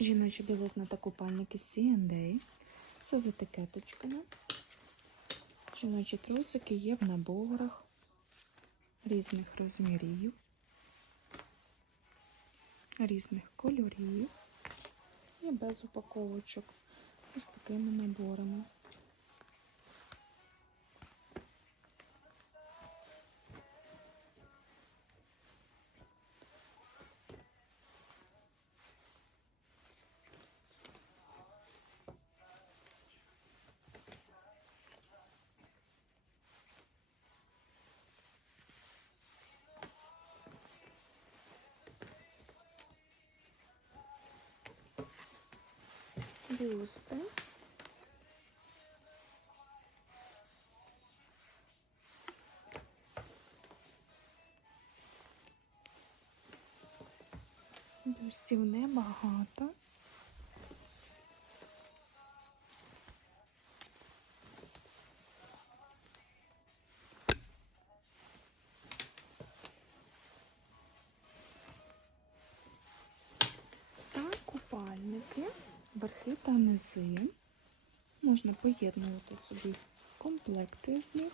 Жіночі білизна та купальники C&A. Все з етикеточками. Жіночі трусики є в наборах різних розмірів, різних кольорів і без упаковочок. Ось такими наборами. Бюсти. Бюстів небагато. Та верхи та низи. Можна поєднувати собі комплекти з них.